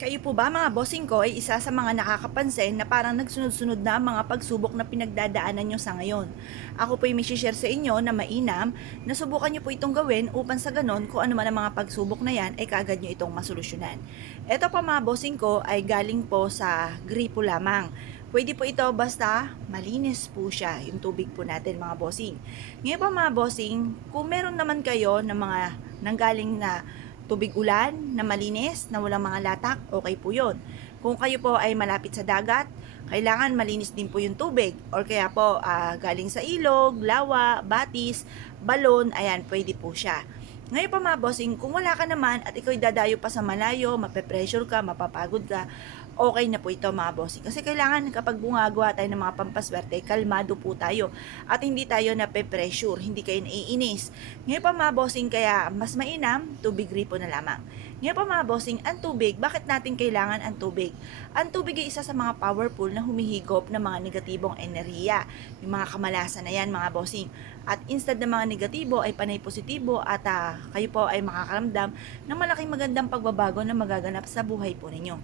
Kayo po ba mga bossing ko ay isa sa mga nakakapansin na parang nagsunod-sunod na ang mga pagsubok na pinagdadaanan nyo sa ngayon? Ako po ay may share sa inyo na mainam na subukan nyo po itong gawin upang sa ganon kung ano man ang mga pagsubok na yan ay kaagad nyo itong masolusyonan. Ito pa mga bossing ko ay galing po sa gripo lamang. Pwede po ito basta malinis po siya, yung tubig po natin mga bossing. Ngayon po mga bossing, kung meron naman kayo ng mga nanggaling na tubig ulan na malinis, na walang mga latak, okay po yun. Kung kayo po ay malapit sa dagat, kailangan malinis din po yung tubig. Or kaya po galing sa ilog, lawa, batis, balon, ayan, pwede po siya. Ngayon pa mga bossing, kung wala ka naman at ikaw dadayo pa sa malayo, mape-pressure ka, mapapagod ka, okay na po ito mga bossing. Kasi kailangan kapag bumagawa tayo ng mga pampaswerte, kalmado po tayo at hindi tayo nape-pressure, hindi kayo naiinis. Ngayon pa mga bossing, kaya mas mainam, tubig gripo na lamang. Ngayon pa mga bossing, ang tubig, bakit natin kailangan ang tubig? Ang tubig ay isa sa mga powerful na humihigop ng mga negatibong enerhiya. Yung mga kamalasan na yan mga bossing. At instead ng mga negatibo ay panay positibo at kayo po ay makakaramdam ng malaking magandang pagbabago na magaganap sa buhay po ninyo.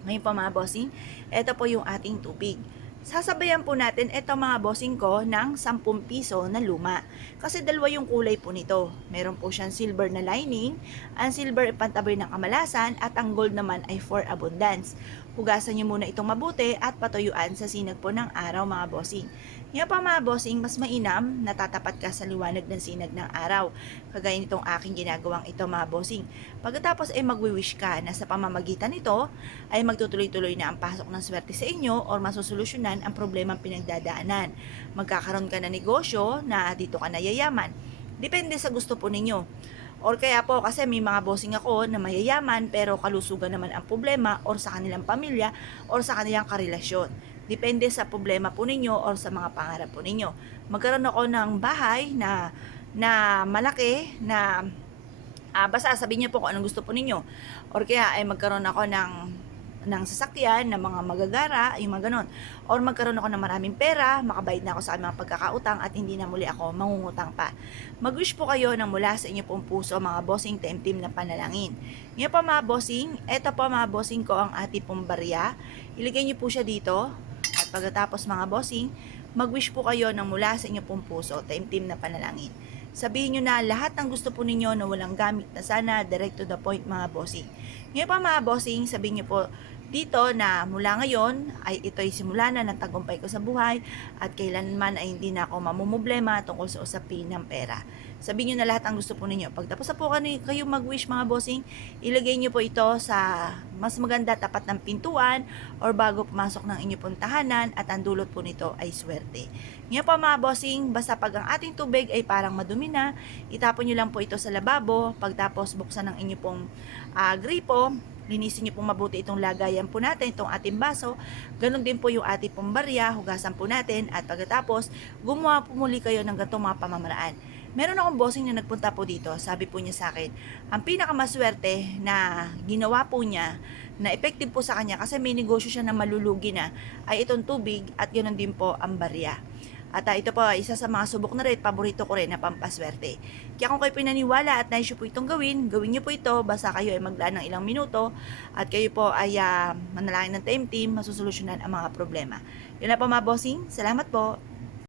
Ngayon po mga bossing, ito po yung ating tubig. Sasabayan po natin ito mga bossing ko ng 10 piso na luma. Kasi dalawa yung kulay po nito. Meron po siyang silver na lining. Ang silver ay pantabay ng kamalasan at ang gold naman ay for abundance. Hugasan nyo muna itong mabuti at patuyuan sa sinag po ng araw mga bossing. Ngayon pa mga bossing, mas mainam natatapat ka sa liwanag ng sinag ng araw. Kagaya nitong aking ginagawang ito mga bossing. Pagkatapos ay magwi-wish ka na sa pamamagitan nito ay magtutuloy-tuloy na ang pasok ng swerte sa inyo or masusolusyonan ang problemang pinagdadaanan. Magkakaroon ka na negosyo na dito ka na yayaman. Depende sa gusto po ninyo. Or kaya po kasi may mga bossing ako na mayayaman pero kalusugan naman ang problema or sa kanilang pamilya or sa kanilang karelasyon. Depende sa problema po ninyo or sa mga pangarap po ninyo. Magkaroon ako ng bahay na malaki na basta sabihin niyo po kung anong gusto po ninyo. Or kaya ay magkaroon ako ng sasakyan, ng mga magagara, yung mga ganon. Or magkaroon ako ng maraming pera, makabayad na ako sa mga pagkakautang at hindi na muli ako mangungutang pa. Mag-wish po kayo ng mula sa inyo pong puso mga bossing team na panalangin. Ngayon po mga bossing, eto po mga bossing ko ang ating pong barya. Ilagay niyo po siya dito at pagkatapos mga bossing, mag-wish po kayo ng mula sa inyo pong puso, team na panalangin. Sabihin nyo na lahat ng gusto po ninyo na walang gamit na sana, direct to the point mga bossing. Ngayon pa mga bossing, sabihin nyo po dito na mula ngayon ay ito'y simula na ng tagumpay ko sa buhay at kailanman ay hindi na ako mamumblema tungkol sa usapin ng pera. Sabihin nyo na lahat ang gusto po ninyo. Pagtapos na po kayo mag-wish mga bossing, ilagay nyo po ito sa mas maganda tapat ng pintuan or bago pumasok ng inyong pong tahanan at ang dulot po nito ay swerte. Ngayon po mga bossing, basta pag ang ating tubig ay parang madumi na, itapon nyo lang po ito sa lababo, pagtapos buksan ng inyong pong gripo, linisin niyo pong mabuti itong lagayan po natin, itong ating baso. Ganon din po yung ating pong barya, hugasan po natin at pagkatapos gumawa po muli kayo ng ganitong mga pamamaraan. Meron akong bossing na nagpunta po dito, sabi po niya sa akin, ang pinakamaswerte na ginawa po niya, na effective po sa kanya kasi may negosyo siya na malulugi na, ay itong tubig at ganoon din po ang barya. At ito po, isa sa mga subok na rin, paborito ko rin na pampaswerte. Kaya kung kayo pinaniwala at naisyo po itong gawin niyo po ito, basta kayo ay maglaan ng ilang minuto at kayo po ay manalangin ng team, masusolusyonan ang mga problema. Yun na po mga bossing, salamat po.